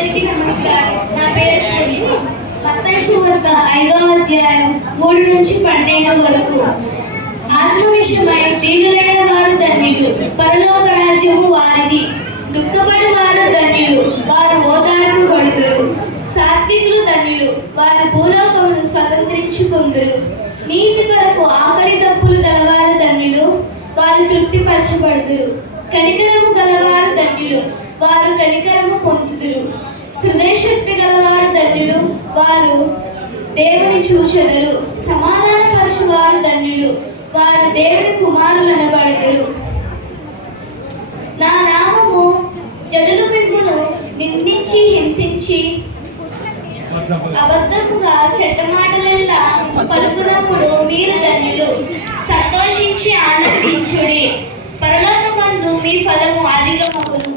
అందరికీ నమస్కారం. నా పేరు మత్తయి సువార్త 5వ అధ్యాయం 3 నుంచి 12 వరకు. ఆత్మ విషయమై దీనులైన వారు ధన్యులు, పరలోక రాజ్యము వారిది. దుఃఖపడి వారు ధన్యులు, వారు ఓదార్పు పడుతురు. సాత్వికులు ధన్యులు, వారు భూలోకమును స్వతంత్రించుకుందురు. నీతి కొరకు ఆకలి దప్పులు గలవారు ధన్యులు, వారు తృప్తిపరచబడుదురు. కనికరము గలవారు ధన్యులు, వారు కనికరము పొందుదురు. హృదయశక్తి గలవారు ధన్యులు, వారు దేవుని చూచెదరు. సమాధానపరచువారు ధన్యులు, వారు దేవుని కుమారులు అనబడుదురు. నా నామము జనులు మిమ్మును నిందించి హింసించి అబద్ధముగా చెడ్డ మాటలెల్లా పలుకున్నప్పుడు మీరు ధన్యులు. సంతోషించి ఆనందించుడి, పరలోకమందు మీ ఫలము అధికమగును.